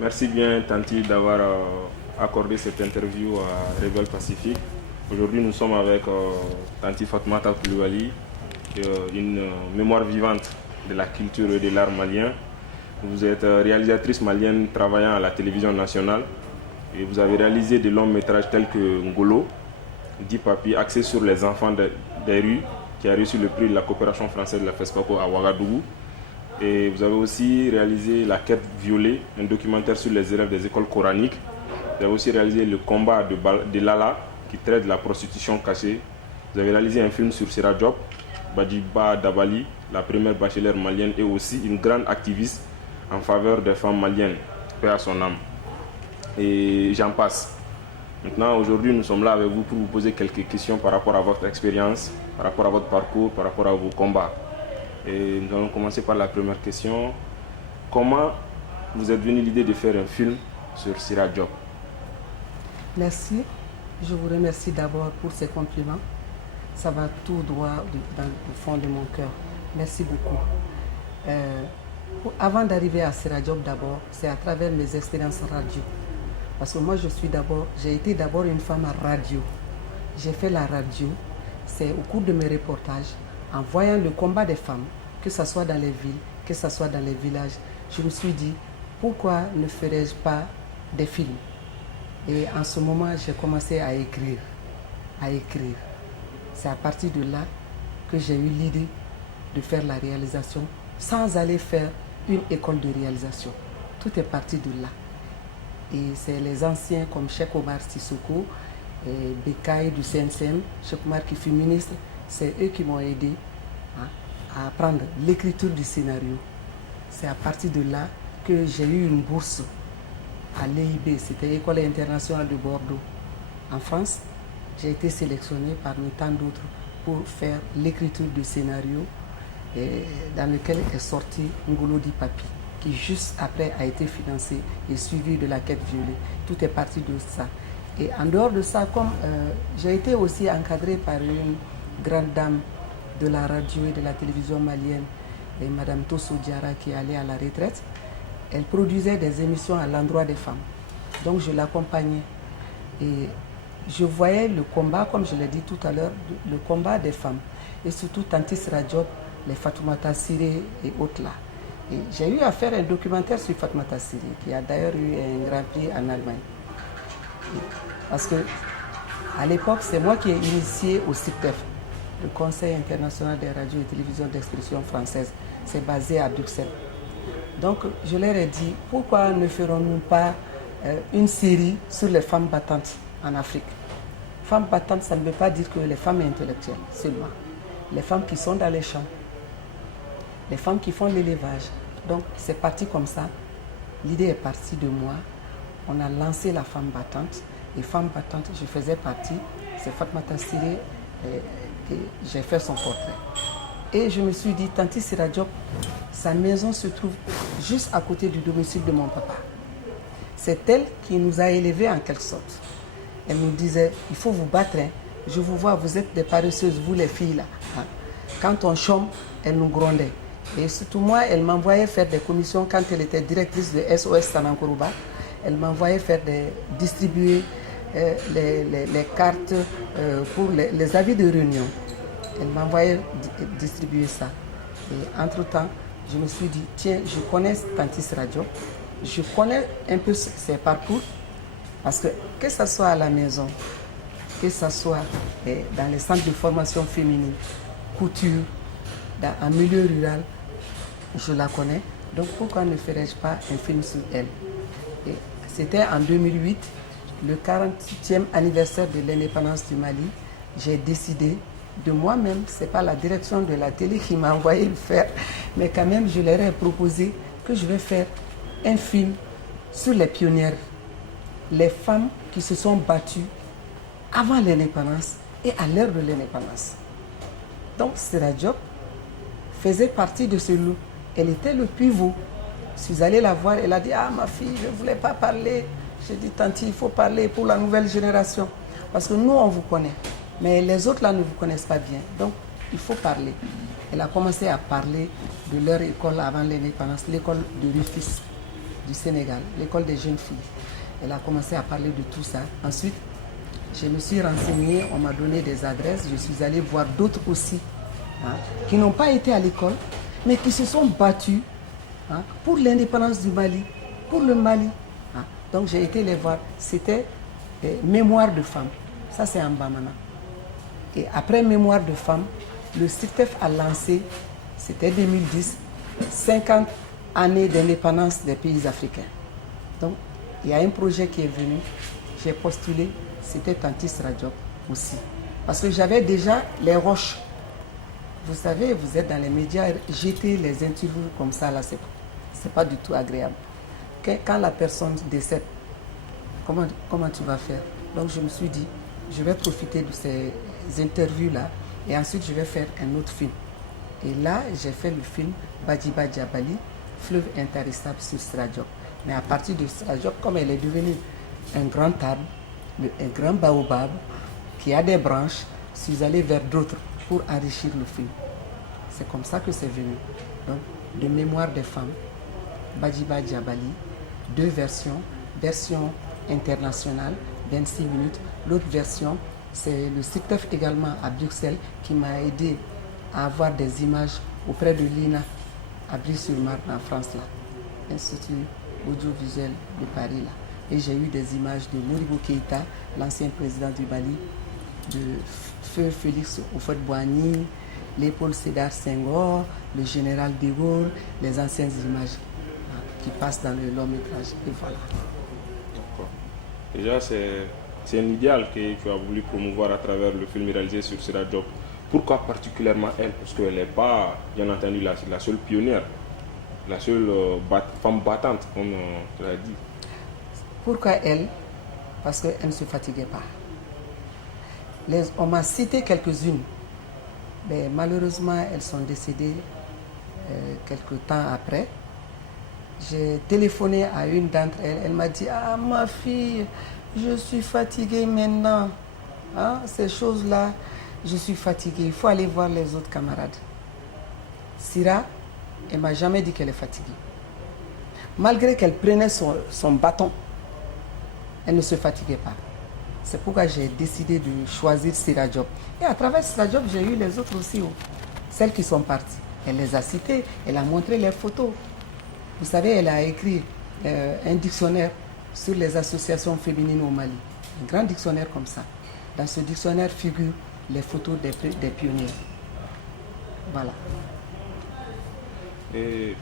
Merci bien, Tanti, d'avoir accordé cette interview à Rebel Pacifique. Aujourd'hui, nous sommes avec Tanti Fatoumata Koulibaly, une mémoire vivante de la culture et de l'art malien. Vous êtes réalisatrice malienne travaillant à la télévision nationale et vous avez réalisé de longs métrages tels que Ngolo, Dit Papi, axé sur les enfants des rues, qui a reçu le prix de la coopération française de la FESPACO à Ouagadougou. Et vous avez aussi réalisé La Quête violée, un documentaire sur les élèves des écoles coraniques. Vous avez aussi réalisé Le combat de Lala, qui traite de la prostitution cachée. Vous avez réalisé un film sur Sira Diop, Badjiba Dabali, la première bachelière malienne et aussi une grande activiste en faveur des femmes maliennes, paix à son âme. Et j'en passe. Maintenant, aujourd'hui, nous sommes là avec vous pour vous poser quelques questions par rapport à votre expérience, par rapport à votre parcours, par rapport à vos combats. Et nous allons commencer par la première question. Comment vous êtes venu l'idée de faire un film sur Sira Diop? Merci. Je vous remercie d'abord pour ces compliments. Ça va tout droit dans le fond de mon cœur. Merci beaucoup. Avant d'arriver à Sira Diop d'abord, c'est à travers mes expériences radio. Parce que moi, j'ai été d'abord une femme à radio. J'ai fait la radio. C'est au cours de mes reportages, en voyant le combat des femmes, que ce soit dans les villes, que ce soit dans les villages, je me suis dit, pourquoi ne ferais-je pas des films? Et en ce moment, j'ai commencé à écrire. C'est à partir de là que j'ai eu l'idée de faire la réalisation sans aller faire une école de réalisation. Tout est parti de là. Et c'est les anciens comme Cheikh Omar Sissoko, et Bekaï du CNCM, Cheikh Omar qui fut ministre, c'est eux qui m'ont aidé à apprendre l'écriture du scénario. C'est à partir de là que j'ai eu une bourse à l'EIB, c'était l'École internationale de Bordeaux. En France, j'ai été sélectionnée parmi tant d'autres pour faire l'écriture du scénario dans lequel est sorti Ngolo Dit Papi, qui juste après a été financé et suivi de La Quête violée. Tout est parti de ça. Et en dehors de ça, comme j'ai été aussi encadrée par une grande dame de la radio et de la télévision malienne, et Madame Tosso Diara, qui est allée à la retraite, elle produisait des émissions à l'endroit des femmes. Donc je l'accompagnais. Et je voyais le combat, comme je l'ai dit tout à l'heure, le combat des femmes. Et surtout Tanti Sira Diop, les Fatoumata Siré et autres là. Et j'ai eu à faire un documentaire sur Fatoumata Siré, qui a d'ailleurs eu un grand prix en Allemagne. Parce que à l'époque, c'est moi qui ai initié au CIPTEF, le Conseil international des radios et télévisions d'expression française. C'est basé à Bruxelles. Donc je leur ai dit, pourquoi ne ferons-nous pas une série sur les femmes battantes en Afrique? Femmes battantes, ça ne veut pas dire que les femmes intellectuelles seulement. Les femmes qui sont dans les champs, les femmes qui font l'élevage. Donc c'est parti comme ça. L'idée est partie de moi. On a lancé la femme battante. Et femme battante, je faisais partie. C'est Fatoumata Siré et j'ai fait son portrait. Et je me suis dit, Tanti Sira Diop, sa maison se trouve juste à côté du domicile de mon papa. C'est elle qui nous a élevés en quelque sorte. Elle nous disait, il faut vous battre. Hein. Je vous vois, vous êtes des paresseuses, vous les filles là. Hein. Quand on chôme, elle nous grondait. Et surtout moi, elle m'envoyait faire des commissions quand elle était directrice de SOS Sanankorouba. Elle m'envoyait distribuer les cartes pour les avis de réunion. Elle m'envoyait distribuer ça. Et entre-temps, je me suis dit, tiens, je connais Tanti Sira Diop, je connais un peu ses parcours, parce que ce soit à la maison, que ce soit dans les centres de formation féminine, couture, en milieu rural, je la connais. Donc pourquoi ne ferais-je pas un film sur elle? Et c'était en 2008, le 48e anniversaire de l'indépendance du Mali. J'ai décidé de moi-même, ce n'est pas la direction de la télé qui m'a envoyé le faire, mais quand même je leur ai proposé que je vais faire un film sur les pionnières, les femmes qui se sont battues avant l'indépendance et à l'heure de l'indépendance. Donc Sira Diop faisait partie de ce lot. Elle était le pivot. Je suis allée la voir, elle a dit, ah ma fille, je ne voulais pas parler. J'ai dit, Tanti, il faut parler pour la nouvelle génération. Parce que nous, on vous connaît. Mais les autres là ne vous connaissent pas bien. Donc, il faut parler. Elle a commencé à parler de leur école avant l'indépendance, l'école de Rufisque. du Sénégal, l'école des jeunes filles. Elle a commencé à parler de tout ça. Ensuite, je me suis renseignée, on m'a donné des adresses, je suis allée voir d'autres aussi, hein, qui n'ont pas été à l'école, mais qui se sont battus, hein, pour l'indépendance du Mali, pour le Mali. Hein. Donc j'ai été les voir. C'était Mémoire de femmes. Ça c'est en Bamana. Et après Mémoire de femmes, le CITEF a lancé, c'était 2010, 50 années d'indépendance des pays africains. Donc il y a un projet qui est venu, j'ai postulé, c'était Tantis Radiop aussi. Parce que j'avais déjà les roches. Vous savez, vous êtes dans les médias, jeter les interviews comme ça, là, c'est pas du tout agréable. Quand la personne décède, comment tu vas faire? Donc je me suis dit, je vais profiter de ces interviews-là et ensuite je vais faire un autre film. Et là, j'ai fait le film Badjiba Djabali, fleuve intarissable sur Sradjok. Mais à partir de Sradjok, comme elle est devenue un grand arbre, un grand baobab, qui a des branches, je suis allé vers d'autres pour enrichir le film. C'est comme ça que c'est venu. Donc, de Mémoire des femmes, Badjiba Djabali, 2 versions, version internationale, 26 minutes. L'autre version, c'est le CITEF également à Bruxelles qui m'a aidé à avoir des images auprès de l'INA à Brie-sur-Marne en France, là, Institut audiovisuel de Paris. Là. Et j'ai eu des images de Modibo Keïta, l'ancien président du Mali, de Feu Félix Houphouët-Boigny, Léopold Sédar Senghor, le général de Gaulle, les anciennes images qui passent dans le long métrage. Et voilà. Déjà, c'est un idéal que tu as voulu promouvoir à travers le film réalisé sur Sira Diop. Pourquoi particulièrement elle? Parce qu'elle n'est pas, bien entendu, la seule pionnière, la seule femme battante, comme tu l'as dit. Pourquoi elle? Parce qu'elle ne se fatiguait pas. On m'a cité quelques-unes, mais malheureusement, elles sont décédées quelques temps après. J'ai téléphoné à une d'entre elles, elle m'a dit « Ah, ma fille, je suis fatiguée maintenant. Hein, ces choses-là, je suis fatiguée, il faut aller voir les autres camarades. » Sira, elle ne m'a jamais dit qu'elle est fatiguée. Malgré qu'elle prenait son bâton, elle ne se fatiguait pas. C'est pourquoi j'ai décidé de choisir Sira Diop. Et à travers Sira Diop, j'ai eu les autres aussi. Celles qui sont parties. Elle les a citées, elle a montré les photos. Vous savez, elle a écrit un dictionnaire sur les associations féminines au Mali. Un grand dictionnaire comme ça. Dans ce dictionnaire figurent les photos des pionniers. Voilà. Et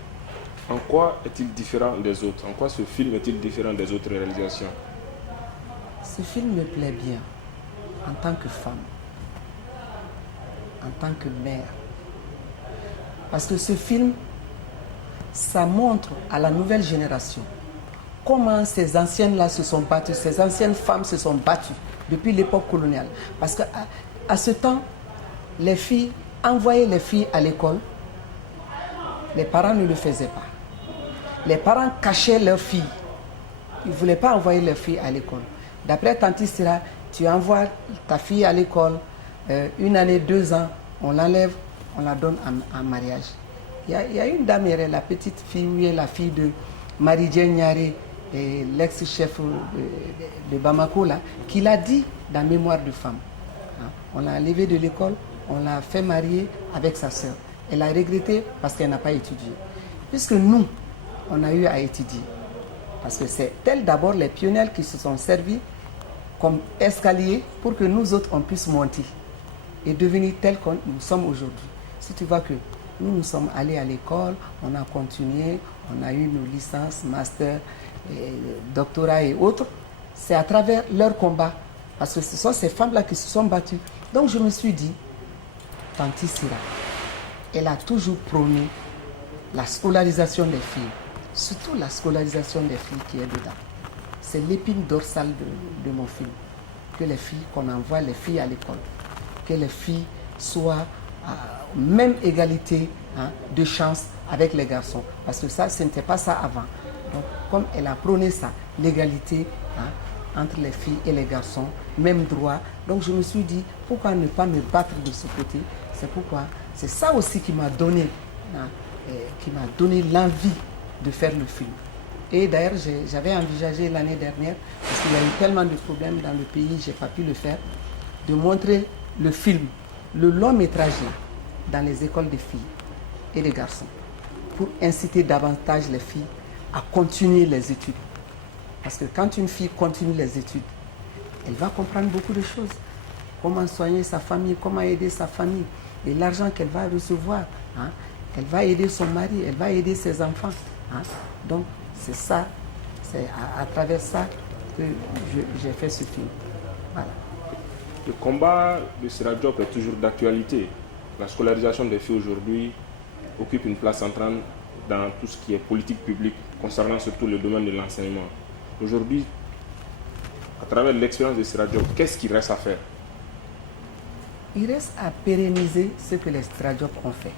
en quoi est-il différent des autres? En quoi ce film est-il différent des autres réalisations? Ce film me plaît bien en tant que femme, en tant que mère. Parce que ce film, ça montre à la nouvelle génération comment ces anciennes-là se sont battues, ces anciennes femmes se sont battues depuis l'époque coloniale. Parce qu'à ce temps, les filles envoyaient les filles à l'école, les parents ne le faisaient pas. Les parents cachaient leurs filles. Ils ne voulaient pas envoyer leurs filles à l'école. D'après Tanti Sira, tu envoies ta fille à l'école, 1 année, 2 ans, on l'enlève, on la donne en mariage. Il y a une dame, la petite fille, oui, la fille de Marie-Diane Nyaré, l'ex-chef de Bamako, là, qui l'a dit dans Mémoire de femme. On l'a enlevée de l'école, on l'a fait marier avec sa sœur. Elle a regretté parce qu'elle n'a pas étudié. Puisque nous, on a eu à étudier. Parce que c'est elles d'abord les pionnières qui se sont servies comme escalier pour que nous autres, on puisse monter et devenir tels que nous sommes aujourd'hui. Si tu vois que nous sommes allés à l'école, on a continué, on a eu nos licences, master, doctorat et autres, c'est à travers leur combat. Parce que ce sont ces femmes-là qui se sont battues. Donc je me suis dit, Tanti Sira, elle a toujours prôné la scolarisation des filles. Surtout la scolarisation des filles qui est dedans. C'est l'épine dorsale de mon film. Que les filles, qu'on envoie les filles à l'école. Que les filles soient à même égalité, hein, de chance avec les garçons. Parce que ça, ce n'était pas ça avant. Donc, comme elle a prôné ça, l'égalité, hein, entre les filles et les garçons, même droit. Donc je me suis dit, pourquoi ne pas me battre de ce côté? C'est pourquoi, c'est ça aussi qui m'a donné l'envie de faire le film. Et d'ailleurs, j'avais envisagé l'année dernière, parce qu'il y a eu tellement de problèmes dans le pays, je n'ai pas pu le faire, de montrer le film, le long métrage là, dans les écoles des filles et des garçons, pour inciter davantage les filles à continuer les études. Parce que quand une fille continue les études, elle va comprendre beaucoup de choses. Comment soigner sa famille, comment aider sa famille, et l'argent qu'elle va recevoir. Hein. Elle va aider son mari, elle va aider ses enfants. Hein. Donc, c'est ça, c'est à travers ça que j'ai fait ce film. Voilà. Le combat de Sira Diop est toujours d'actualité. La scolarisation des filles aujourd'hui occupe une place centrale dans tout ce qui est politique publique, concernant surtout le domaine de l'enseignement. Aujourd'hui, à travers l'expérience de Sira Diop, qu'est-ce qu'il reste à faire? Il reste à pérenniser ce que les Sira Diop ont fait.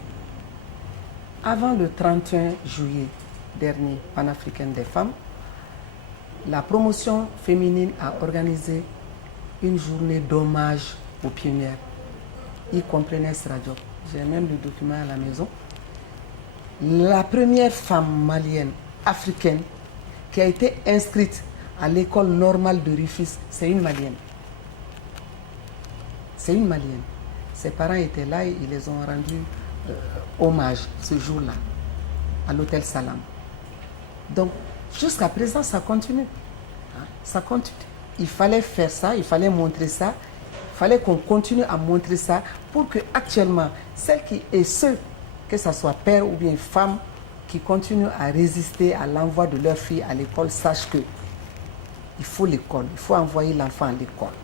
Avant le 31 juillet dernier, panafricaine des femmes, la promotion féminine a organisé une journée d'hommage aux pionnières. Y comprenait Sira Diop. J'ai même le document à la maison. La première femme malienne, africaine, qui a été inscrite à l'école normale de Rufisque, c'est une Malienne. C'est une Malienne. Ses parents étaient là et ils les ont rendu hommage ce jour-là, à l'hôtel Salam. Donc, jusqu'à présent, ça continue. Hein, ça continue. Il fallait faire ça, il fallait montrer ça, il fallait qu'on continue à montrer ça pour que actuellement, celles qui et ceux, que ce soit père ou bien femme, qui continuent à résister à l'envoi de leur fille à l'école, sachent que il faut l'école, il faut envoyer l'enfant à l'école.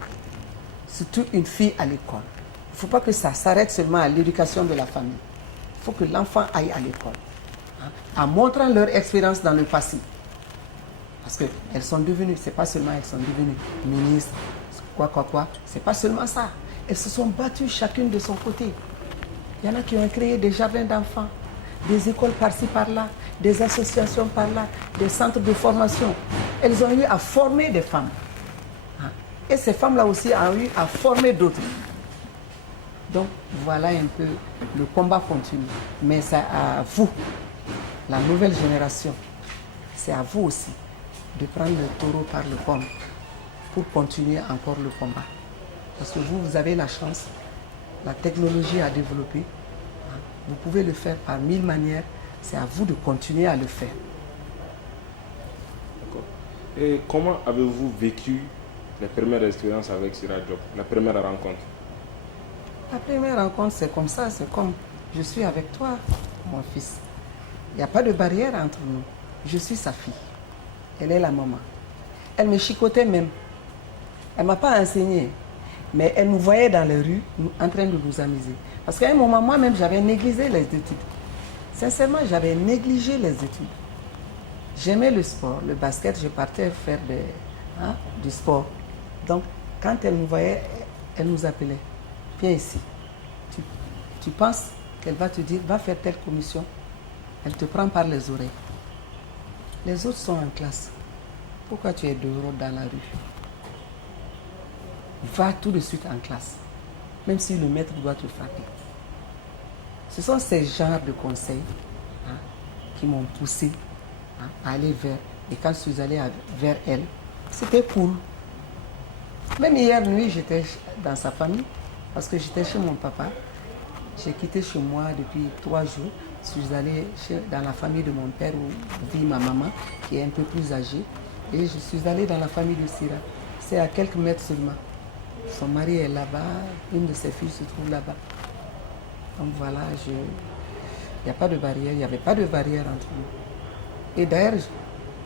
Surtout une fille à l'école. Il ne faut pas que ça s'arrête seulement à l'éducation de la famille. Il faut que l'enfant aille à l'école. Hein, en montrant leur expérience dans le passé. Parce qu'elles sont devenues, c'est pas seulement elles sont devenues ministres, c'est pas seulement ça. Elles se sont battues chacune de son côté. Il y en a qui ont créé des jardins d'enfants, des écoles par-ci par-là, des associations par-là, des centres de formation. Elles ont eu à former des femmes. Et ces femmes-là aussi ont eu à former d'autres. Donc voilà un peu, le combat continue. Mais c'est à vous, la nouvelle génération, c'est à vous aussi de prendre le taureau par le cornes pour continuer encore le combat. Parce que vous avez la chance, la technologie a développé. Vous pouvez le faire par 1000 manières. C'est à vous de continuer à le faire. D'accord. Et comment avez-vous vécu les premières expériences avec Sira Diop, la première rencontre? La première rencontre, c'est comme ça, c'est comme je suis avec toi, mon fils. Il n'y a pas de barrière entre nous. Je suis sa fille. Elle est la maman. Elle me chicotait même. Elle ne m'a pas enseigné. Mais elle nous voyait dans les rues en train de nous amuser. Parce qu'à un moment, moi-même, j'avais négligé les études. Sincèrement, j'avais négligé les études. J'aimais le sport, le basket, je partais faire du sport. Donc, quand elle nous voyait, elle nous appelait. Viens ici. Tu penses qu'elle va te dire, va faire telle commission. Elle te prend par les oreilles. Les autres sont en classe. Pourquoi tu es dehors dans la rue? Va tout de suite en classe. Même si le maître doit te frapper. Ce sont ces genres de conseils qui m'ont poussé à aller vers. Et quand je suis allé vers elle, c'était cool. Même hier nuit, j'étais dans sa famille parce que j'étais chez mon papa. J'ai quitté chez moi depuis 3 jours. Je suis allé dans la famille de mon père où vit ma maman qui est un peu plus âgée. Et je suis allé dans la famille de Sira. C'est à quelques mètres seulement. Son mari est là-bas, une de ses filles se trouve là-bas. Donc voilà, il n'y a pas de barrière, il n'y avait pas de barrière entre nous. Et d'ailleurs,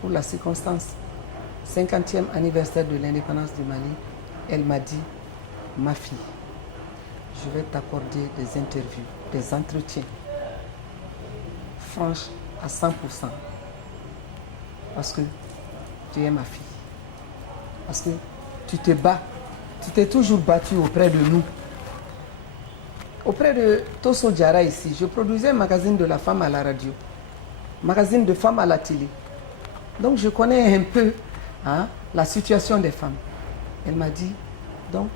pour la circonstance, 50e anniversaire de l'indépendance du Mali, elle m'a dit, ma fille, je vais t'accorder des interviews, des entretiens, franches à 100%. Parce que tu es ma fille. Parce que tu te bats. Tu t'es toujours battu auprès de nous. Auprès de Tosso Diarra ici, je produisais un magazine de la femme à la radio, magazine de femmes à la télé. Donc je connais un peu la situation des femmes. Elle m'a dit, donc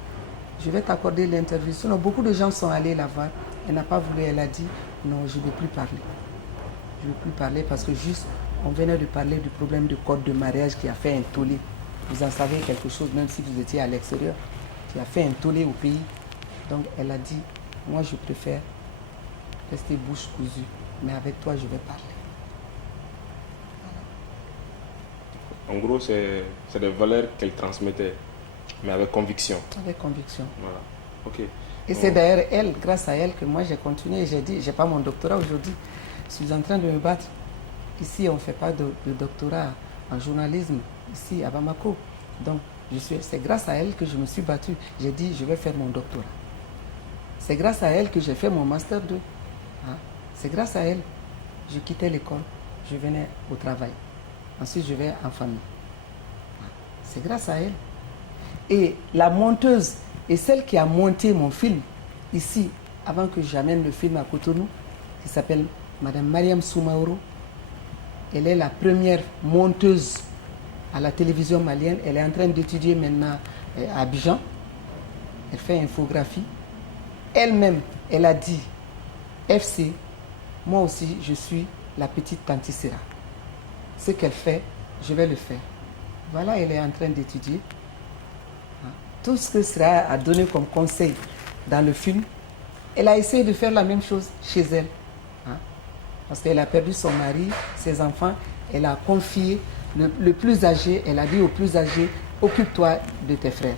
je vais t'accorder l'interview. Sinon, beaucoup de gens sont allés la voir. Elle n'a pas voulu, elle a dit, non, je ne veux plus parler. Je ne veux plus parler parce que juste on venait de parler du problème du code de mariage qui a fait un tollé. Vous en savez quelque chose, même si vous étiez à l'extérieur, qui a fait un tollé au pays. Donc elle a dit, moi je préfère rester bouche cousue, mais avec toi je vais parler. En gros, c'est des valeurs qu'elle transmettait, mais avec conviction. Avec conviction. Voilà. Ok. Et c'est d'ailleurs elle, grâce à elle, que moi j'ai continué. J'ai dit, j'ai pas mon doctorat aujourd'hui. Je suis en train de me battre. Ici, on ne fait pas de doctorat en journalisme, ici à Bamako. Donc, c'est grâce à elle que je me suis battue. J'ai dit, je vais faire mon doctorat. C'est grâce à elle que j'ai fait mon master 2. Hein? C'est grâce à elle. Je quittais l'école, je venais au travail. Ensuite, je vais en famille. C'est grâce à elle. Et la monteuse et celle qui a monté mon film ici, avant que j'amène le film à Cotonou, qui s'appelle Madame Mariam Soumaoro. Elle est la première monteuse à la télévision malienne. Elle est en train d'étudier maintenant à Abidjan. Elle fait infographie. Elle-même, elle a dit, FC, moi aussi, je suis la petite Tantisera. Ce qu'elle fait, je vais le faire. Voilà, elle est en train d'étudier. Tout ce que Sera a donné comme conseil dans le film, elle a essayé de faire la même chose chez elle. Parce qu'elle a perdu son mari, ses enfants, elle a confié le plus âgé, elle a dit au plus âgé, occupe-toi de tes frères.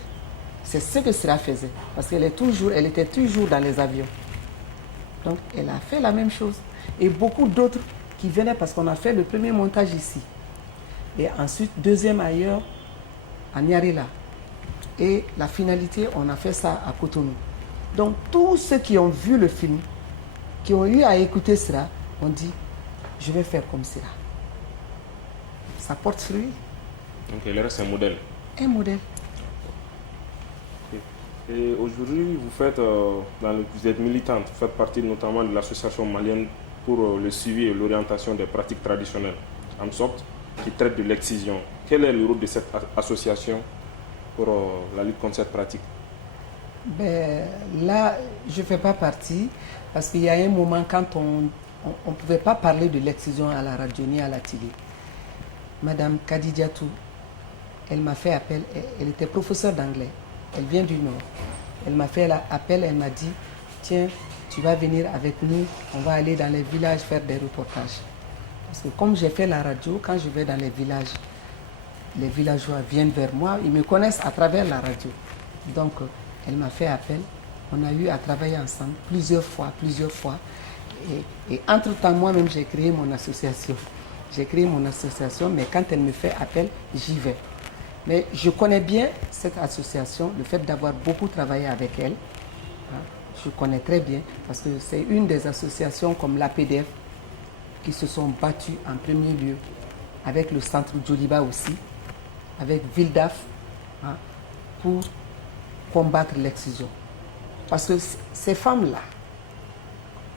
C'est ce que Sera faisait, parce qu'elle était toujours dans les avions. Donc elle a fait la même chose. Et beaucoup d'autres qui venaient, parce qu'on a fait le premier montage ici. Et ensuite, deuxième ailleurs, à Nyarela. Et la finalité, on a fait ça à Cotonou. Donc tous ceux qui ont vu le film, qui ont eu à écouter Sera, on dit, je vais faire comme Sera. Ça porte fruit. Donc elle reste un modèle. Un modèle. Et aujourd'hui, vous êtes militante, vous faites partie notamment de l'association malienne pour le suivi et l'orientation des pratiques traditionnelles, en sorte, qui traite de l'excision. Quel est le rôle de cette association pour la lutte contre cette pratique? Là, je ne fais pas partie, parce qu'il y a un moment quand on ne pouvait pas parler de l'excision à la radio ni à la télé. Madame Kadidiatou, elle m'a fait appel, elle était professeure d'anglais, elle vient du Nord. Elle m'a fait appel, elle m'a dit, tiens, tu vas venir avec nous, on va aller dans les villages faire des reportages. Parce que comme j'ai fait la radio, quand je vais dans les villages, les villageois viennent vers moi, ils me connaissent à travers la radio. Donc, elle m'a fait appel, on a eu à travailler ensemble plusieurs fois. Et entre-temps, moi-même, j'ai créé mon association. J'ai créé mon association, mais quand elle me fait appel, j'y vais. Mais je connais bien cette association, le fait d'avoir beaucoup travaillé avec elle. Je connais très bien, parce que c'est une des associations comme l'APDF qui se sont battues en premier lieu, avec le centre Djoliba aussi, avec Vildaf, pour combattre l'excision. Parce que ces femmes-là,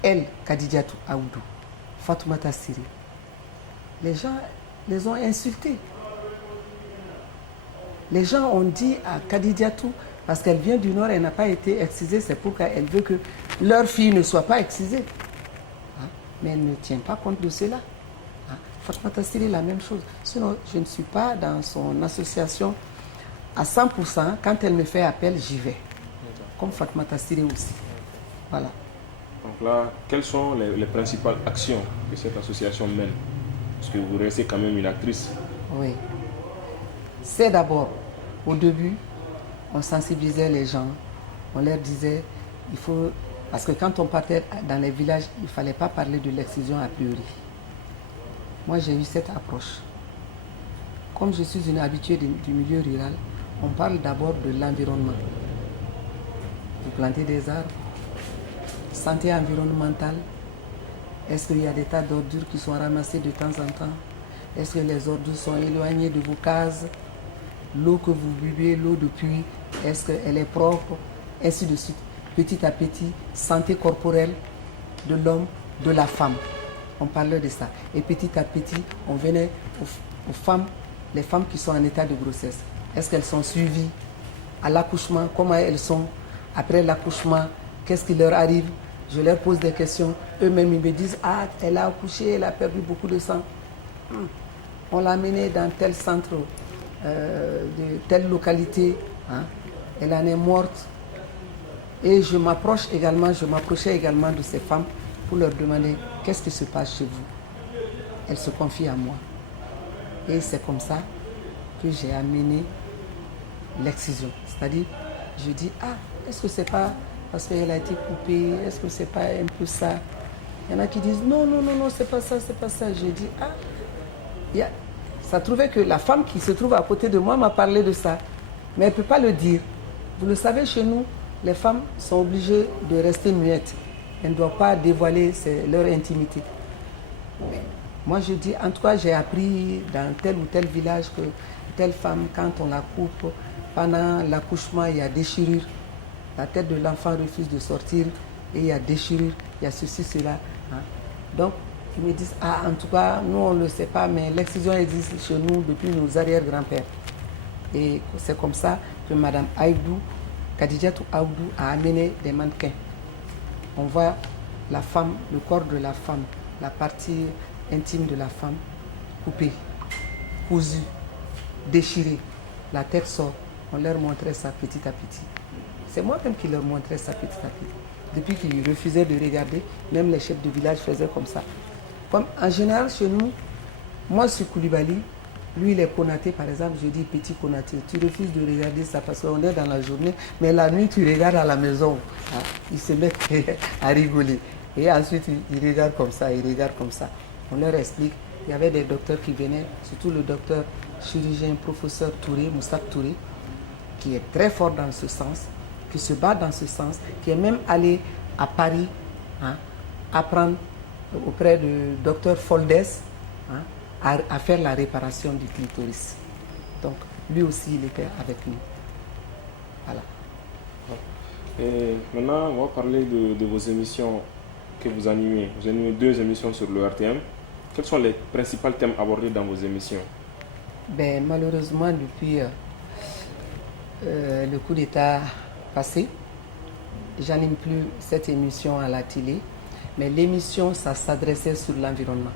elle, Kadidiatou Aoudou, Fatoumata Siri, les gens les ont insultées. Les gens ont dit à Kadidiatou, parce qu'elle vient du Nord, elle n'a pas été excisée, c'est pourquoi elle veut que leur fille ne soit pas excisée. Mais elle ne tient pas compte de cela. Fatoumata Siri, la même chose. Sinon, je ne suis pas dans son association à 100%. Quand elle me fait appel, j'y vais. Comme Fatoumata Siri aussi. Voilà. Donc là, quelles sont les principales actions que cette association mène? Parce que vous restez quand même une actrice. Oui. C'est d'abord, au début, on sensibilisait les gens. On leur disait, il faut... Parce que quand on partait dans les villages, il ne fallait pas parler de l'excision a priori. Moi, j'ai eu cette approche. Comme je suis une habituée du milieu rural, on parle d'abord de l'environnement. Vous plantez des arbres, santé environnementale. Est-ce qu'il y a des tas d'ordures qui sont ramassées de temps en temps? Est-ce que les ordures sont éloignées de vos cases? L'eau que vous buvez, l'eau de pluie, est-ce qu'elle est propre? Ainsi de suite. Petit à petit, santé corporelle de l'homme, de la femme. On parlait de ça. Et petit à petit, on venait aux femmes, les femmes qui sont en état de grossesse. Est-ce qu'elles sont suivies à l'accouchement? Comment elles sont après l'accouchement? Qu'est-ce qui leur arrive? Je leur pose des questions. Eux-mêmes, ils me disent, ah, elle a accouché, elle a perdu beaucoup de sang. on l'a amenée dans tel centre, de telle localité, hein. Elle en est morte. Et je m'approchais également de ces femmes pour leur demander qu'est-ce qui se passe chez vous. Elles se confient à moi. Et c'est comme ça que j'ai amené l'excision. C'est-à-dire, je dis, est-ce que c'est pas parce qu'elle a été coupée, est-ce que c'est pas un peu ça? Il y en a qui disent, non, c'est pas ça, c'est pas ça. Je dis, ça trouvait que la femme qui se trouve à côté de moi m'a parlé de ça. Mais elle ne peut pas le dire. Vous le savez, chez nous, les femmes sont obligées de rester muettes. Elles ne doivent pas dévoiler leur intimité. Moi, je dis, en tout cas, j'ai appris dans tel ou tel village que telle femme, quand on la coupe, pendant l'accouchement, il y a déchirure. La tête de l'enfant refuse de sortir et il y a déchirure, il y a ceci, cela. Hein. Donc, ils me disent, en tout cas, nous, on ne le sait pas, mais l'excision existe chez nous depuis nos arrière-grands-pères. Et c'est comme ça que Mme Aïdou, Khadijatou Aïdou, a amené des mannequins. On voit la femme, le corps de la femme, la partie intime de la femme, coupée, cousue, déchirée. La tête sort. On leur montrait ça petit à petit. C'est moi-même qui leur montrais ça petit à petit. Depuis qu'ils refusaient de regarder, même les chefs de village faisaient comme ça. Comme en général, chez nous, moi, je suis Koulibaly. Lui, il est Konaté, par exemple, je dis petit Konaté. Tu refuses de regarder ça parce qu'on est dans la journée, mais la nuit, tu regardes à la maison. Ah, il se met à rigoler. Et ensuite, il regarde comme ça, il regarde comme ça. On leur explique. Il y avait des docteurs qui venaient, surtout le docteur chirurgien, professeur Touré, Moussa Touré, qui est très fort dans ce sens, qui se bat dans ce sens, qui est même allé à Paris, hein, apprendre auprès du docteur Foldes, hein, à faire la réparation du clitoris. Donc, lui aussi, il était avec nous. Voilà. Et maintenant, on va parler de vos émissions que vous animez. Vous animez 2 émissions sur le RTM. Quels sont les principaux thèmes abordés dans vos émissions? Malheureusement, depuis le coup d'État passé, j'anime plus cette émission à la télé, mais l'émission, ça s'adressait sur l'environnement,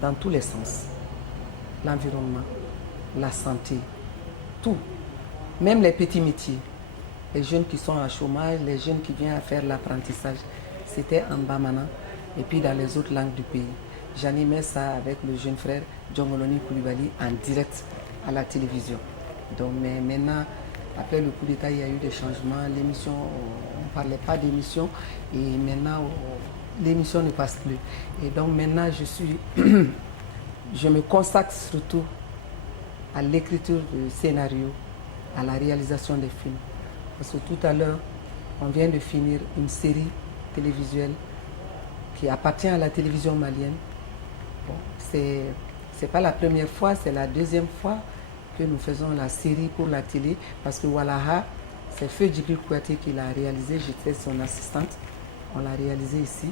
dans tous les sens. L'environnement, la santé, tout. Même les petits métiers. Les jeunes qui sont en chômage, les jeunes qui viennent à faire l'apprentissage. C'était en Bamana et puis dans les autres langues du pays. J'animais ça avec le jeune frère Djongoloni Koulibaly en direct à la télévision. Donc, mais maintenant, après le coup d'État, il y a eu des changements. L'émission, on ne parlait pas d'émission et maintenant, l'émission ne passe plus. Et donc maintenant, je me consacre surtout à l'écriture de scénarios, à la réalisation des films. Parce que tout à l'heure, on vient de finir une série télévisuelle qui appartient à la télévision malienne. Bon, c'est pas la première fois, c'est la 2e fois que nous faisons la série pour la télé, parce que Walaha, c'est Feu Djibril Kouyaté qui l'a réalisé, j'étais son assistante, on l'a réalisé ici.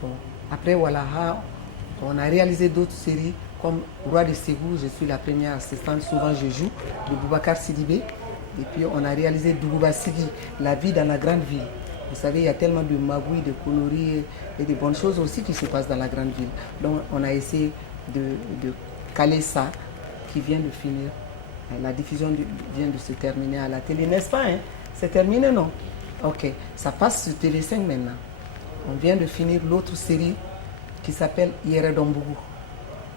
Bon, après Walaha, on a réalisé d'autres séries comme Roi de Ségou, je suis la première assistante, souvent je joue, de Boubacar Sidibé. Et puis on a réalisé Dougouba Sigi, la vie dans la grande ville. Vous savez, il y a tellement de magouilles, de coloris et de bonnes choses aussi qui se passent dans la grande ville. Donc on a essayé de caler ça, qui vient de finir. La diffusion vient de se terminer à la télé, n'est-ce pas, hein? C'est terminé, non? Ok, ça passe sur TV5 maintenant. On vient de finir l'autre série qui s'appelle Yeredombougou.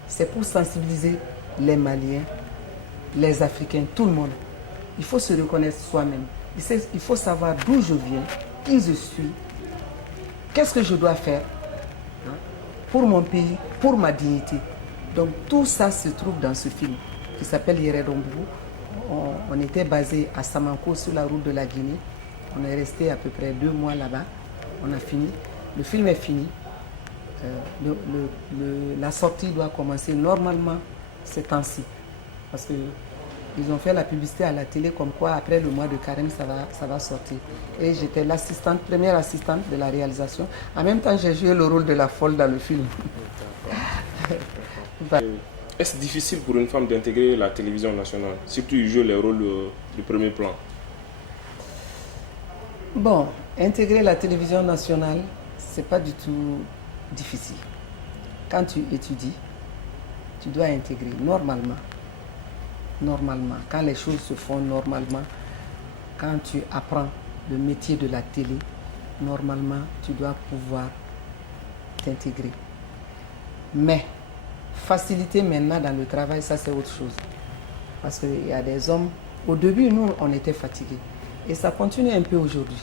C'est pour sensibiliser les Maliens, les Africains, tout le monde. Il faut se reconnaître soi-même. Il faut savoir d'où je viens, qui je suis, qu'est-ce que je dois faire, hein, pour mon pays, pour ma dignité. Donc tout ça se trouve dans ce film qui s'appelle Yeredombougou. On était basé à Samanko sur la route de la Guinée. On est resté à peu près 2 mois là-bas. On a fini. Le film est fini. La sortie doit commencer normalement ces temps-ci. Parce qu'ils ont fait la publicité à la télé comme quoi après le mois de carême, ça va sortir. Et j'étais première assistante de la réalisation. En même temps, j'ai joué le rôle de la folle dans le film. Est-ce difficile pour une femme d'intégrer la télévision nationale, surtout jouer les rôles de premier plan? Bon, intégrer la télévision nationale, c'est pas du tout difficile. Quand tu étudies, tu dois intégrer normalement. Normalement, quand les choses se font normalement, quand tu apprends le métier de la télé, normalement, tu dois pouvoir t'intégrer. Mais, faciliter maintenant dans le travail, ça c'est autre chose. Parce qu'il y a des hommes, au début, nous, on était fatigués. Et ça continue un peu aujourd'hui.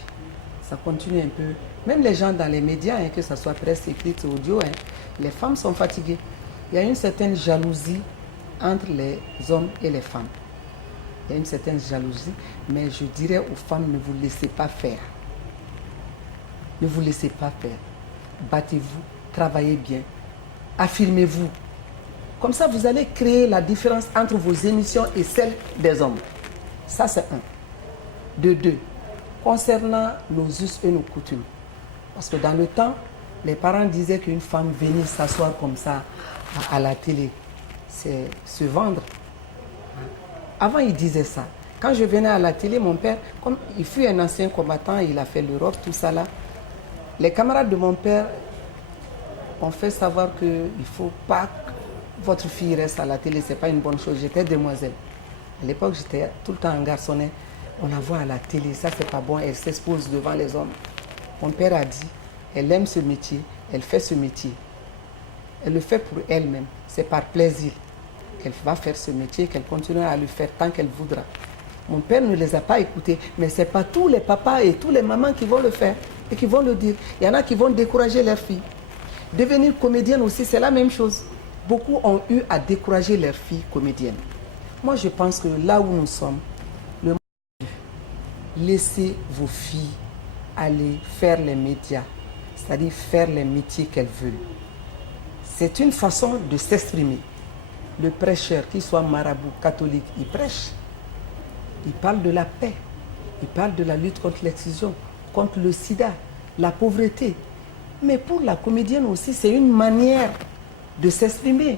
Ça continue un peu. Même les gens dans les médias, hein, que ce soit presse écrite ou audio, hein, les femmes sont fatiguées. Il y a une certaine jalousie entre les hommes et les femmes. Il y a une certaine jalousie, mais je dirais aux femmes, ne vous laissez pas faire. Ne vous laissez pas faire. Battez-vous, travaillez bien, affirmez-vous. Comme ça, vous allez créer la différence entre vos émissions et celles des hommes. Ça, c'est un. De deux, concernant nos us et nos coutumes. Parce que dans le temps, les parents disaient qu'une femme venir s'asseoir comme ça à la télé, c'est se vendre. Avant, ils disaient ça. Quand je venais à la télé, mon père, comme il fut un ancien combattant, il a fait l'Europe, tout ça là, les camarades de mon père ont fait savoir qu'il ne faut pas que votre fille reste à la télé, ce n'est pas une bonne chose. J'étais demoiselle. À l'époque, j'étais tout le temps en garçonnet. On la voit à la télé, ça c'est pas bon, elle s'expose devant les hommes. Mon père a dit, elle aime ce métier, elle fait ce métier. Elle le fait pour elle-même, c'est par plaisir qu'elle va faire ce métier, qu'elle continuera à le faire tant qu'elle voudra. Mon père ne les a pas écoutés, mais ce n'est pas tous les papas et tous les mamans qui vont le faire et qui vont le dire. Il y en a qui vont décourager leurs filles. Devenir comédienne aussi, c'est la même chose. Beaucoup ont eu à décourager leurs filles comédiennes. Moi, je pense que là où nous sommes, laissez vos filles aller faire les médias, c'est-à-dire faire les métiers qu'elles veulent. C'est une façon de s'exprimer. Le prêcheur, qu'il soit marabout, catholique, il prêche. Il parle de la paix. Il parle de la lutte contre l'exclusion, contre le sida, la pauvreté. Mais pour la comédienne aussi, c'est une manière de s'exprimer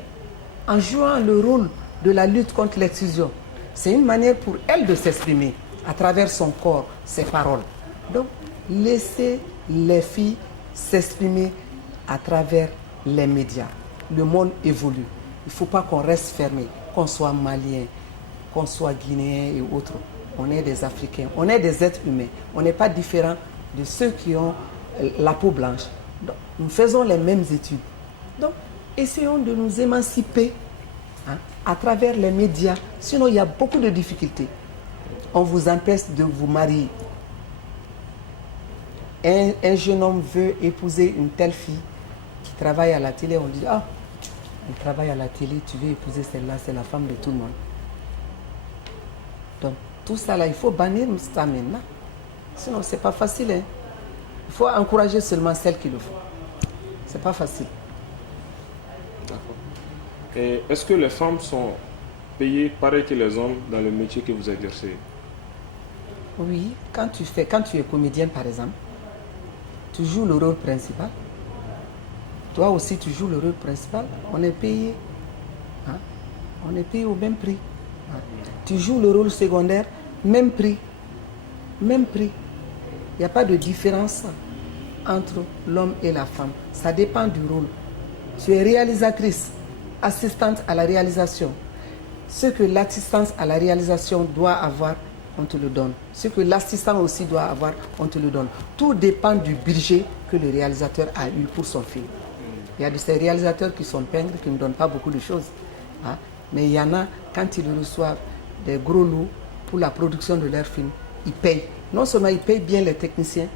en jouant le rôle de la lutte contre l'exclusion. C'est une manière pour elle de s'exprimer à travers son corps, ses paroles. Donc, laissez les filles s'exprimer à travers les médias. Le monde évolue. Il ne faut pas qu'on reste fermé, qu'on soit malien, qu'on soit guinéen et autres. On est des Africains, on est des êtres humains. On n'est pas différent de ceux qui ont la peau blanche. Donc, nous faisons les mêmes études. Donc, essayons de nous émanciper à travers les médias. Sinon, il y a beaucoup de difficultés. On vous empêche de vous marier. Un jeune homme veut épouser une telle fille qui travaille à la télé. On dit, ah, elle travaille à la télé, tu veux épouser celle-là, c'est la femme de tout le monde. Donc, tout ça là, il faut bannir ça maintenant. Sinon, ce n'est pas facile. Hein. Il faut encourager seulement celles qui le font. Ce n'est pas facile. D'accord. Et est-ce que les femmes sont payées pareil que les hommes dans le métier que vous exercez? Oui, quand tu es comédienne par exemple, tu joues le rôle principal. Toi aussi, tu joues le rôle principal. On est payé. Hein? On est payé au même prix. Hein? Tu joues le rôle secondaire, même prix. Même prix. Il n'y a pas de différence entre l'homme et la femme. Ça dépend du rôle. Tu es réalisatrice, assistante à la réalisation. Ce que l'assistance à la réalisation doit avoir, on te le donne. Ce que l'assistant aussi doit avoir, on te le donne. Tout dépend du budget que le réalisateur a eu pour son film. Il y a de ces réalisateurs qui sont pingres, qui ne donnent pas beaucoup de choses. Hein? Mais il y en a, quand ils reçoivent des gros lots pour la production de leur film, ils payent. Non seulement ils payent bien les techniciens,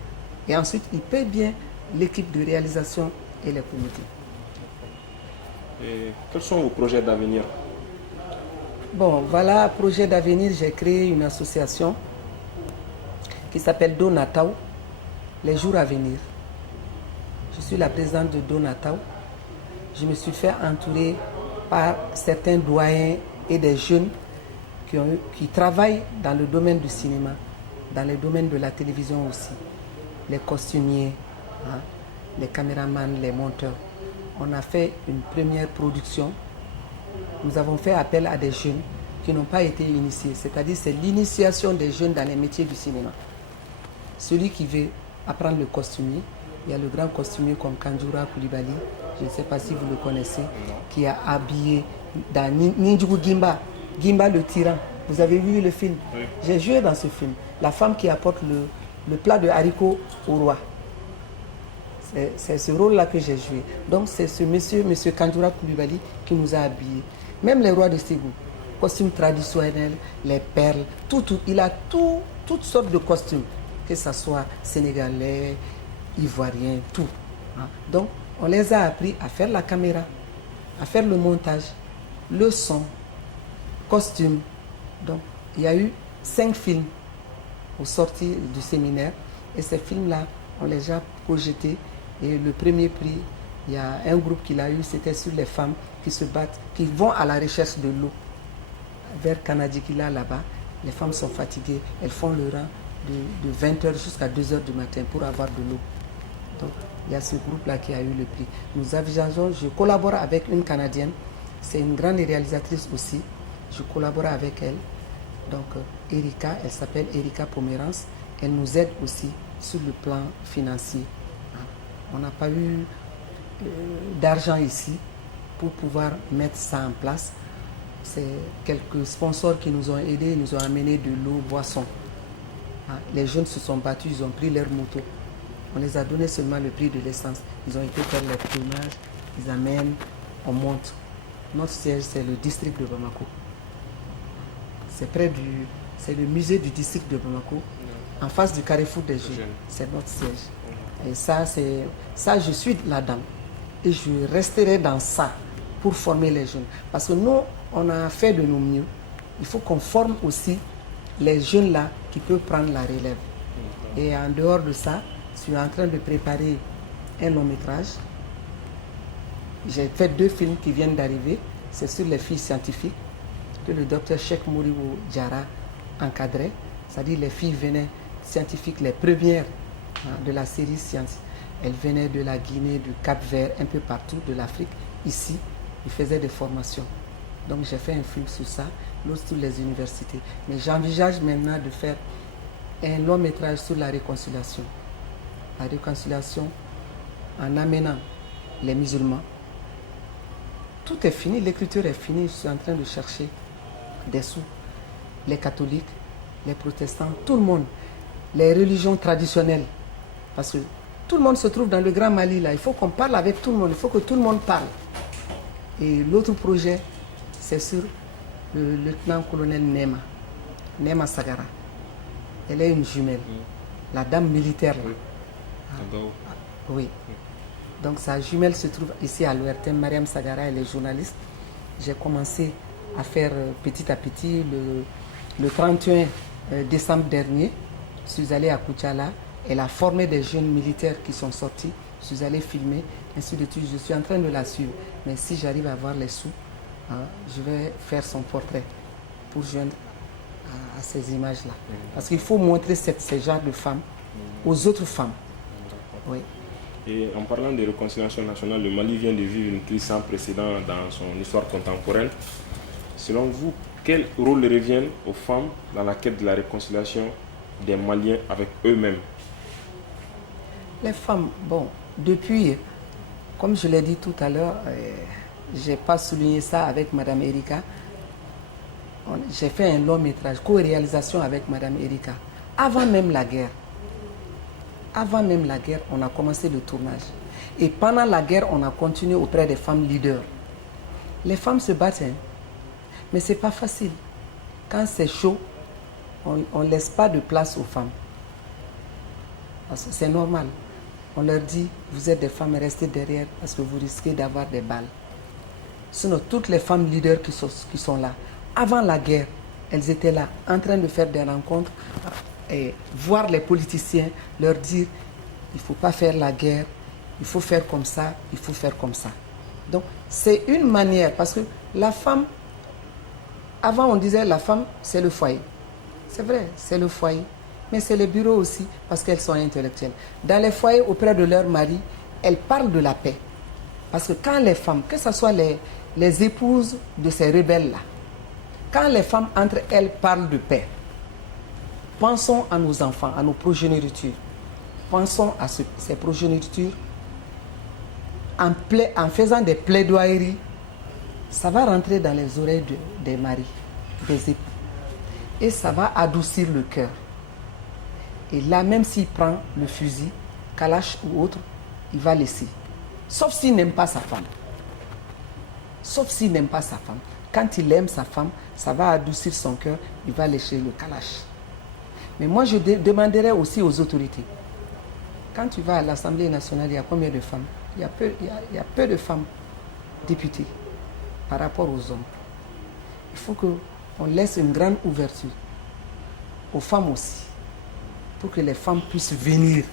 et ensuite ils payent bien l'équipe de réalisation et les comédiens. Et quels sont vos projets d'avenir? Bon, voilà, projet d'avenir, j'ai créé une association qui s'appelle Donatao, les jours à venir. Je suis la présidente de Donatao. Je me suis fait entourer par certains doyens et des jeunes qui travaillent dans le domaine du cinéma, dans le domaine de la télévision aussi. Les costumiers, hein, les caméramans, les monteurs. On a fait une première production. Nous avons fait appel à des jeunes qui n'ont pas été initiés. C'est-à-dire c'est l'initiation des jeunes dans les métiers du cinéma. Celui qui veut apprendre le costumier, il y a le grand costumier comme Kanjoura Koulibaly, je ne sais pas si vous le connaissez, qui a habillé dans Ninjugu Gimba, Gimba le tyran. Vous avez vu le film? Oui. J'ai joué dans ce film. La femme qui apporte le plat de haricots au roi. C'est ce rôle-là que j'ai joué. Donc c'est ce monsieur Kandjoura Koulibaly, qui nous a habillés. Même les rois de Ségou, costumes traditionnels, les perles, tout. Il a toutes sortes de costumes, que ce soit sénégalais, ivoirien, tout. Donc on les a appris à faire la caméra, à faire le montage, le son, costume. Donc il y a eu 5 films au sortir du séminaire et ces films-là, on les a projetés. Et le premier prix, il y a un groupe qui l'a eu, c'était sur les femmes qui se battent, qui vont à la recherche de l'eau. Vers Kanadjikila, là-bas, les femmes sont fatiguées, elles font le rang de 20h jusqu'à 2h du matin pour avoir de l'eau. Donc, il y a ce groupe-là qui a eu le prix. Nous avions, je collabore avec une Canadienne, c'est une grande réalisatrice aussi, je collabore avec elle. Donc, Erika, elle s'appelle Erika Pomerance, elle nous aide aussi sur le plan financier. On n'a pas eu d'argent ici pour pouvoir mettre ça en place. C'est quelques sponsors qui nous ont aidés, ils nous ont amené de l'eau, boisson. Les jeunes se sont battus, ils ont pris leur moto. On les a donné seulement le prix de l'essence. Ils ont été faire les tournages, ils amènent, on monte. Notre siège, c'est le district de Bamako. C'est le musée du district de Bamako, en face du carrefour des jeunes. C'est notre siège. Et ça, je suis là-dedans. Et je resterai dans ça pour former les jeunes. Parce que nous, on a fait de nos mieux. Il faut qu'on forme aussi les jeunes là qui peuvent prendre la relève. Et en dehors de ça, je suis en train de préparer un long métrage. J'ai fait 2 films qui viennent d'arriver. C'est sur les filles scientifiques que le docteur Cheikh Mouribo Diarra encadrait. C'est-à-dire les filles venaient scientifiques, les premières de la série Science. Elles venaient de la Guinée, du Cap-Vert, un peu partout, de l'Afrique. Ici, ils faisaient des formations. Donc j'ai fait un film sur ça, l'autre sur les universités. Mais j'envisage maintenant de faire un long métrage sur la réconciliation. La réconciliation en amenant les musulmans. Tout est fini, l'écriture est finie, je suis en train de chercher des sous. Les catholiques, les protestants, tout le monde. Les religions traditionnelles. Parce que tout le monde se trouve dans le Grand Mali là. Il faut qu'on parle avec tout le monde. Il faut que tout le monde parle. Et l'autre projet, c'est sur le lieutenant-colonel Nema Sagara. Elle est une jumelle. La dame militaire là. Oui. Donc sa jumelle se trouve ici à l'ORTM. Mariam Sagara, elle est journaliste. J'ai commencé à faire petit à petit le 31 décembre dernier. Je suis allé à Koutiala. Elle a formé des jeunes militaires qui sont sortis. Je suis allé filmer, ainsi de suite. Je suis en train de la suivre. Mais si j'arrive à avoir les sous, je vais faire son portrait pour joindre à ces images-là. Parce qu'il faut montrer ces genres de femmes aux autres femmes. Oui. Et en parlant de réconciliation nationale, le Mali vient de vivre une crise sans précédent dans son histoire contemporaine. Selon vous, quel rôle revient aux femmes dans la quête de la réconciliation des Maliens avec eux-mêmes? Les femmes, bon, depuis, comme je l'ai dit tout à l'heure, je n'ai pas souligné ça avec Madame Erika. J'ai fait un long métrage, co-réalisation avec Madame Erika. Avant même la guerre, on a commencé le tournage. Et pendant la guerre, on a continué auprès des femmes leaders. Les femmes se battent, hein, mais ce n'est pas facile. Quand c'est chaud, on ne laisse pas de place aux femmes. Parce que c'est normal. On leur dit, vous êtes des femmes, restez derrière parce que vous risquez d'avoir des balles. Sinon, toutes les femmes leaders qui sont là, avant la guerre, elles étaient là, en train de faire des rencontres et voir les politiciens, leur dire, il ne faut pas faire la guerre, il faut faire comme ça, il faut faire comme ça. Donc, c'est une manière, parce que la femme, avant on disait la femme, c'est le foyer. C'est vrai, c'est le foyer. Mais c'est le bureau aussi, parce qu'elles sont intellectuelles. Dans les foyers, auprès de leur mari, elles parlent de la paix. Parce que quand les femmes, que ce soit les épouses de ces rebelles-là, quand les femmes entre elles parlent de paix, pensons à nos enfants, à nos progénitures. Pensons à ces progénitures en faisant des plaidoyeries ça va rentrer dans les oreilles des maris, des époux. Et ça va adoucir le cœur. Et là, même s'il prend le fusil, Kalash ou autre, il va laisser. Sauf s'il n'aime pas sa femme. Sauf s'il n'aime pas sa femme. Quand il aime sa femme, ça va adoucir son cœur, il va lécher le Kalash. Mais moi, je demanderais aussi aux autorités. Quand tu vas à l'Assemblée nationale, il y a combien de femmes? Il y a peu de femmes députées par rapport aux hommes. Il faut qu'on laisse une grande ouverture aux femmes aussi, pour que les femmes puissent venir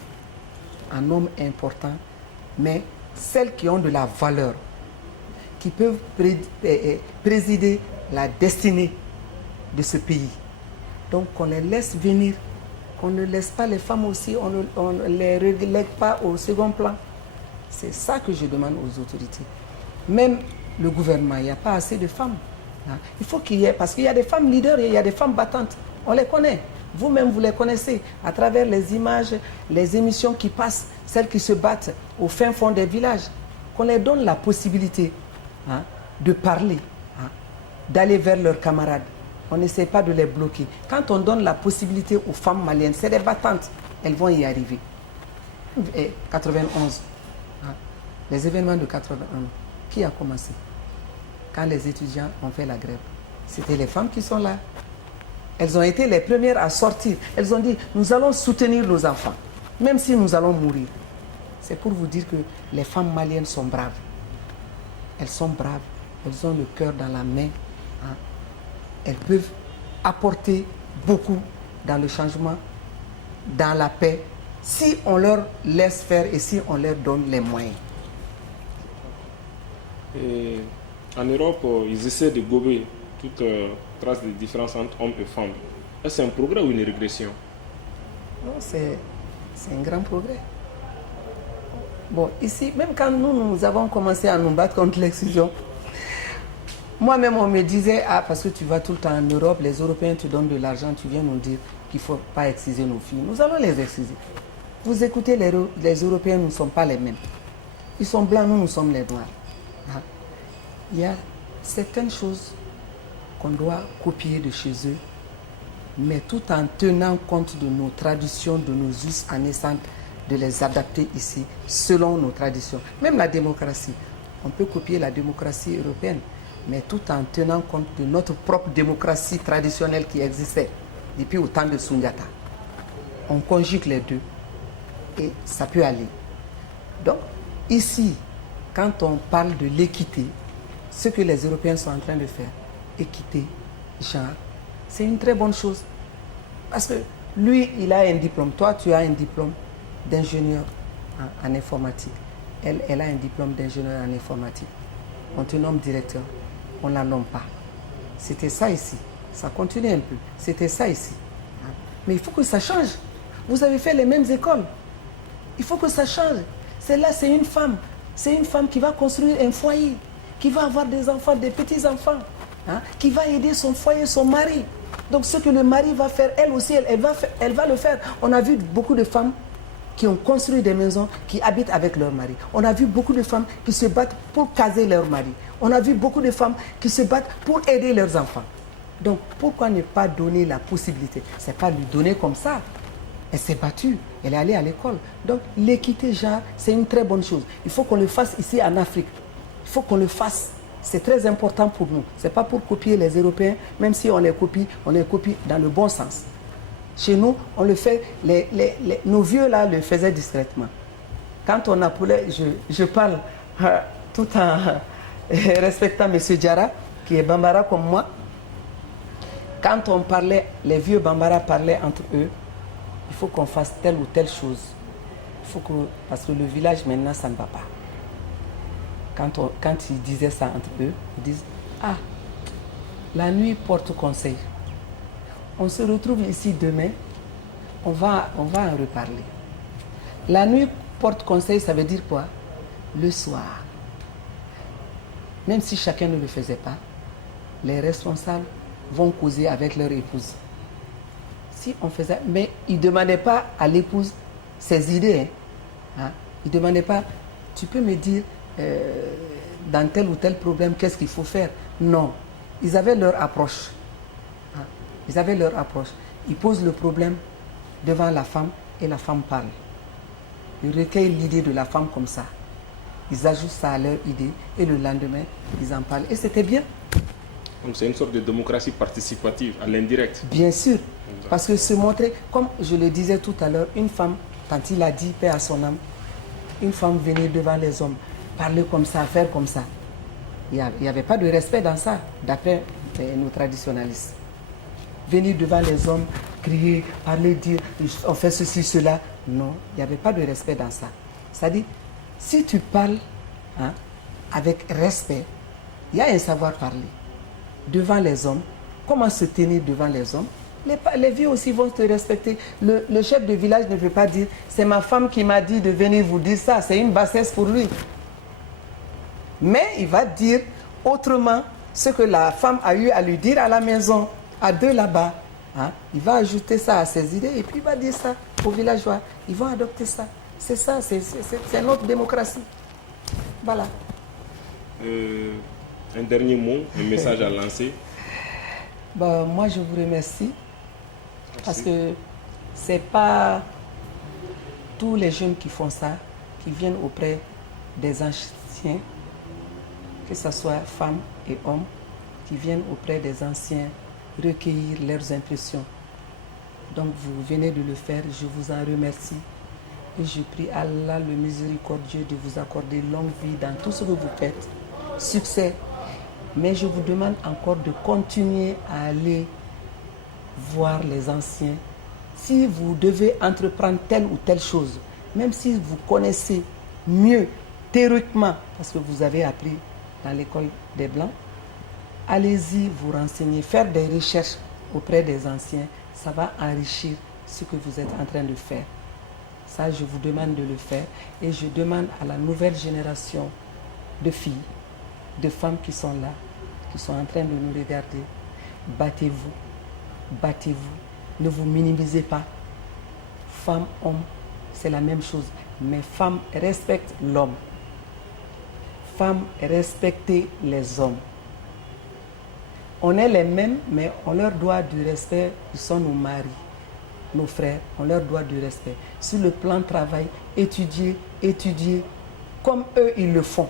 en hommes importants, mais celles qui ont de la valeur, qui peuvent présider la destinée de ce pays. Donc qu'on les laisse venir, qu'on ne laisse pas les femmes aussi, on ne les relègue pas au second plan. C'est ça que je demande aux autorités. Même le gouvernement, il n'y a pas assez de femmes. Il faut qu'il y ait, parce qu'il y a des femmes leaders et il y a des femmes battantes. On les connaît. Vous-même, vous les connaissez à travers les images, les émissions qui passent, celles qui se battent au fin fond des villages. Qu'on leur donne la possibilité de parler, d'aller vers leurs camarades. On n'essaie pas de les bloquer. Quand on donne la possibilité aux femmes maliennes, c'est des battantes, elles vont y arriver. Et 91, les événements de 81, qui a commencé? Quand les étudiants ont fait la grève, c'était les femmes qui sont là. Elles ont été les premières à sortir. Elles ont dit, nous allons soutenir nos enfants, même si nous allons mourir. C'est pour vous dire que les femmes maliennes sont braves. Elles sont braves. Elles ont le cœur dans la main. Elles peuvent apporter beaucoup dans le changement, dans la paix, si on leur laisse faire et si on leur donne les moyens. Et en Europe, ils essaient de gober toute trace de différence entre hommes et femmes. Est-ce un progrès ou une régression? Non, c'est un grand progrès. Bon, ici, même quand nous avons commencé à nous battre contre l'excision, moi-même, on me disait, parce que tu vas tout le temps en Europe, les Européens te donnent de l'argent, tu viens nous dire qu'il ne faut pas exciser nos filles. Nous allons les exciser. Vous écoutez, les Européens, nous ne sommes pas les mêmes. Ils sont blancs, nous sommes les noirs. Il y a certaines choses qu'on doit copier de chez eux, mais tout en tenant compte de nos traditions, de nos us, en essayant de les adapter ici, selon nos traditions. Même la démocratie. On peut copier la démocratie européenne, mais tout en tenant compte de notre propre démocratie traditionnelle qui existait depuis au temps de Sundiata. On conjugue les deux et ça peut aller. Donc, ici, quand on parle de l'équité, ce que les Européens sont en train de faire, équité, genre, c'est une très bonne chose. Parce que lui, il a un diplôme, toi, tu as un diplôme d'ingénieur en informatique. Elle a un diplôme d'ingénieur en informatique. On te nomme directeur. On ne la nomme pas. C'était ça ici. Ça continue un peu. C'était ça ici. Mais il faut que ça change. Vous avez fait les mêmes écoles. Il faut que ça change. Celle-là, c'est une femme. C'est une femme qui va construire un foyer, qui va avoir des enfants, des petits-enfants, qui va aider son foyer, son mari. Donc ce que le mari va faire, elle aussi, elle va le faire. On a vu beaucoup de femmes qui ont construit des maisons, qui habitent avec leur mari. On a vu beaucoup de femmes qui se battent pour caser leur mari. On a vu beaucoup de femmes qui se battent pour aider leurs enfants. Donc pourquoi ne pas donner la possibilité? Ce n'est pas lui donner comme ça. Elle s'est battue, elle est allée à l'école. Donc l'équité, genre, c'est une très bonne chose. Il faut qu'on le fasse ici en Afrique. Il faut qu'on le fasse. C'est très important pour nous. Ce n'est pas pour copier les Européens, même si on les copie dans le bon sens. Chez nous, on le fait, nos vieux là le faisaient discrètement. Quand on appelait, je parle tout en respectant M. Diarra, qui est Bambara comme moi. Quand on parlait, les vieux Bambara parlaient entre eux, il faut qu'on fasse telle ou telle chose. Parce que le village maintenant, ça ne va pas. Quand ils disaient ça entre eux, ils disent, la nuit porte conseil. On se retrouve ici demain, on va en reparler. La nuit porte conseil, ça veut dire quoi? Le soir. Même si chacun ne le faisait pas, les responsables vont causer avec leur épouse. Si on faisait, mais ils ne demandaient pas à l'épouse ses idées. Ils ne demandaient pas, tu peux me dire dans tel ou tel problème, qu'est-ce qu'il faut faire? Non. Ils avaient leur approche. Ils avaient leur approche. Ils posent le problème devant la femme et la femme parle. Ils recueillent l'idée de la femme comme ça. Ils ajoutent ça à leur idée et le lendemain, ils en parlent. Et c'était bien. Donc c'est une sorte de démocratie participative à l'indirect. Bien sûr. Parce que se montrer, comme je le disais tout à l'heure, une femme, quand il a dit paix à son âme, une femme venir devant les hommes, parler comme ça, faire comme ça. Il n'y avait pas de respect dans ça, d'après nos traditionnalistes. Venir devant les hommes, crier, parler, dire, on fait ceci, cela. Non, il n'y avait pas de respect dans ça. C'est-à-dire, si tu parles avec respect, il y a un savoir parler. Devant les hommes, comment se tenir devant les hommes, les vieux aussi vont te respecter. Le chef de village ne veut pas dire, c'est ma femme qui m'a dit de venir vous dire ça, c'est une bassesse pour lui. Mais il va dire autrement ce que la femme a eu à lui dire à la maison, à deux là-bas. Il va ajouter ça à ses idées et puis il va dire ça aux villageois. Ils vont adopter ça. C'est ça, c'est notre démocratie. Voilà. Un dernier mot, un message à lancer. Moi, je vous remercie. Parce que ce n'est pas tous les jeunes qui font ça, qui viennent auprès des anciens, que ce soit femmes et hommes, qui viennent auprès des anciens recueillir leurs impressions. Donc vous venez de le faire, je vous en remercie. Et je prie Allah le miséricordieux de vous accorder longue vie dans tout ce que vous faites. Succès. Mais je vous demande encore de continuer à aller voir les anciens. Si vous devez entreprendre telle ou telle chose, même si vous connaissez mieux théoriquement, parce que vous avez appris dans l'école des Blancs, allez-y vous renseigner, faire des recherches auprès des anciens, ça va enrichir ce que vous êtes en train de faire. Ça, je vous demande de le faire et je demande à la nouvelle génération de filles, de femmes qui sont là, qui sont en train de nous regarder, battez-vous, battez-vous, ne vous minimisez pas. Femme, homme, c'est la même chose, mais femme respecte l'homme. Femme, respectez les hommes. On est les mêmes, mais on leur doit du respect, ils sont nos maris, nos frères, on leur doit du respect. Sur le plan de travail, étudier, comme eux ils le font.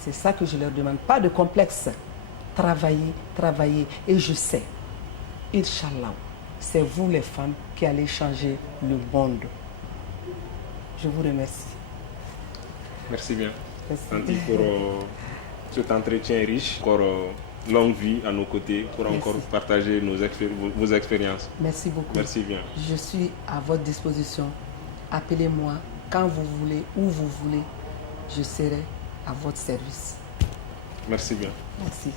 C'est ça que je leur demande, pas de complexe. Travailler, et je sais, Inch'Allah, c'est vous les femmes qui allez changer le monde. Je vous remercie. Merci bien. Merci. Tanti pour cet entretien riche, encore longue vie à nos côtés pour Merci. encore partager vos expériences. Merci beaucoup. Merci bien. Je suis à votre disposition. Appelez-moi quand vous voulez, où vous voulez. Je serai à votre service. Merci bien. Merci.